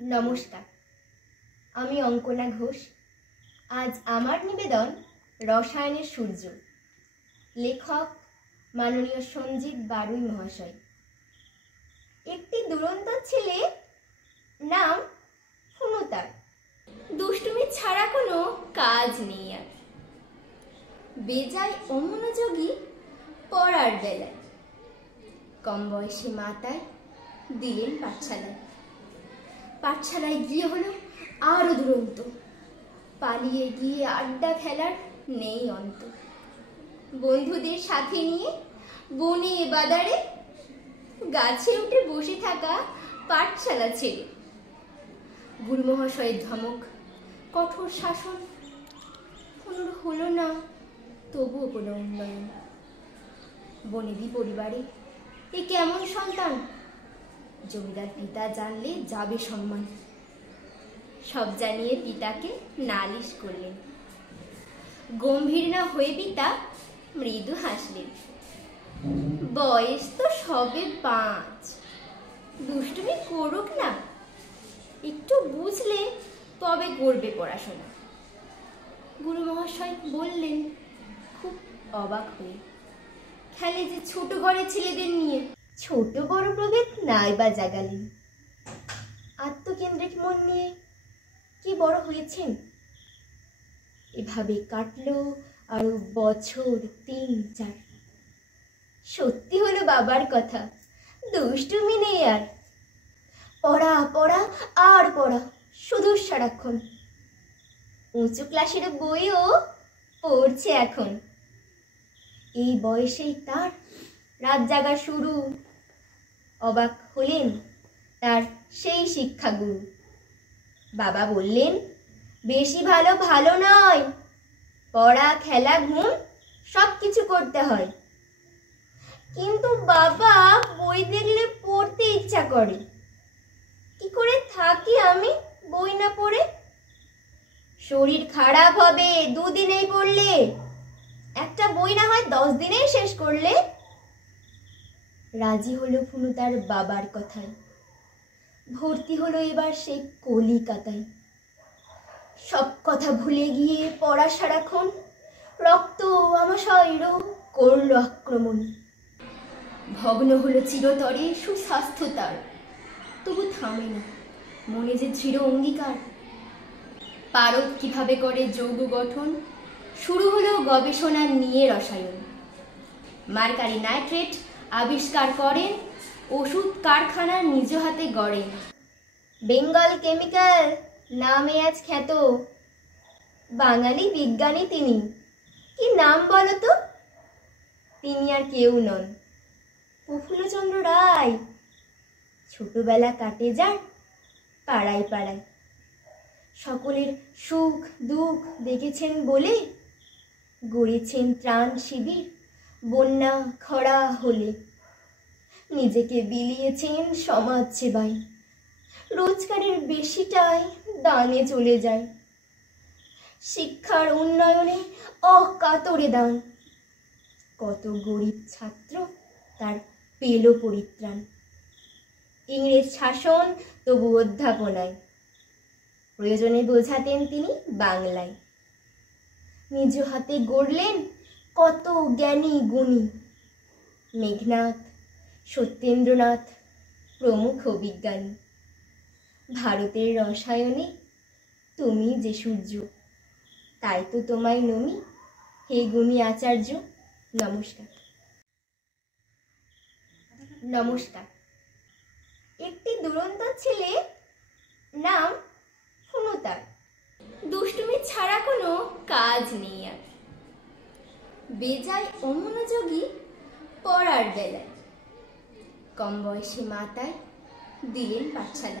নমস্কার, আমি অঙ্কনা ঘোষ। আজ আমার নিবেদন রসায়নের সূর্য, লেখক মাননীয় সঞ্জিত বারুই মহাশয়। একটি দুরন্ত ছেলে, নাম ফুনুতার। দুষ্টুমি ছাড়া কোনো কাজ নেই আর, বেজায় অমনোযোগী পড়ার বেলায়। কম বয়সী মাতায় দিলেন পাঠশালায়। পাঠশালায় গিয়ে হলো আরো দুরন্ত, পালিয়ে গিয়ে আড্ডা খেলার নেই অন্ত। বন্ধুদের সাথে নিয়ে বনে বাদারে গাছে উঠে বসে থাকা পাঠশালা ছেলে। গুরু মহাশয়ের ধমক, কঠোর শাসন, কোনো হলো না তবুও কোনো উন্নয়ন। বনেদি পরিবারে এ কেমন সন্তান, জমিদার পিতা জানলে যাবে সম্মান। সব জানিয়ে পিতাকে নালিশ করলেন। গম্ভীর না হয়ে পিতা মৃদু হাসলেন। বয়স তো সবে 5, দুষ্টুমি করুক না, একটু বুঝলে তবে করবে পড়াশোনা। গুরু মহাশয় বললেন খুব অবাক হয়ে, খেলে যে ছোট ঘরের ছেলেদের নিয়ে। ছোট বড় প্রভেদ নাই বা জাগালেন। আত্মকেন্দ্রিক মন নিয়ে কি বড় হয়েছেন। এভাবে কাটলো আরো বছর 3-4। সত্যি হলো বাবার কথা, দুষ্টুমি নেই আর। পড়া পড়া আর পড়া, শুধু সারাক্ষণ। উঁচু ক্লাসের বইও পড়ছে এখন। এই বয়সেই তার রাত জাগা শুরু। অবাক হলেন তার সেই শিক্ষাগুরু। বাবা বললেন, বেশি ভালো ভালো নয়, পড়া খেলা ঘুম সব কিছু করতে হয়। কিন্তু বাবা, বই দেখলে পড়তে ইচ্ছা করে। কি করে থাকি আমি বই না পড়ে? শরীর খারাপ হবে 2 দিনেই পড়লে, একটা বই না হয় 10 দিনেই শেষ করলে। রাজি হলো ফুনুতার বাবার কথায়। ভর্তি হলো এবার সেই কলিকাতায়। সব কথা ভুলে গিয়ে পড়া সারাক্ষণ, রক্ত আমাশয়েরও করলো আক্রমণ। ভগ্ন হলো চিরতরে সুস্বাস্থ্য তার, তবু থামে না মনে যে দৃঢ় অঙ্গীকার। পারদ কিভাবে করে যৌগ গঠন, শুরু হলো গবেষণা নিয়ে রসায়ন। মার্কারি নাইট্রেট আবিষ্কার করেন, ওষুধ কারখানা নিজ হাতে গড়েন। বেঙ্গল কেমিক্যাল নামে আজ খ্যাত, বাঙালি বিজ্ঞানী তিনি। কি নাম বলো তো? তিনি আর কেউ নন, প্রফুল্লচন্দ্র রায়। ছোটবেলা কাটে যার পাড়ায় পাড়ায়। সকলের সুখ দুঃখ দেখেছেন বলে গড়েছেন ত্রাণ শিবির বন্যা খরা হলে। নিজেকে বিলিয়েছেন সমাজ সেবায়, রোজগারের বেশিটাই দানে চলে যায়। শিক্ষার উন্নয়নে অকাতরে দান, কত গরিব ছাত্র তার পেল পরিত্রাণ। ইংরেজ শাসন তবু অধ্যাপনায়, প্রয়োজনে বোঝাতেন তিনি বাংলায়। নিজ হাতে গড়লেন কত জ্ঞানী গুণী, মেঘনাথ, সত্যেন্দ্রনাথ প্রমুখ বিজ্ঞানী। ভারতের রসায়নে তুমি যে সূর্য, তাই তো তোমায় নমি হে গুণী আচার্য। নমস্কার। নমস্কার। একটি দুরন্ত ছেলে, নাম ফুনুতার। দুষ্টুমি ছাড়া কোনো কাজ নেই আর, বেজায় অমনোযোগী পড়ার বেলায়। কম বয়সী মাতায় দিলেন পাঠশালা।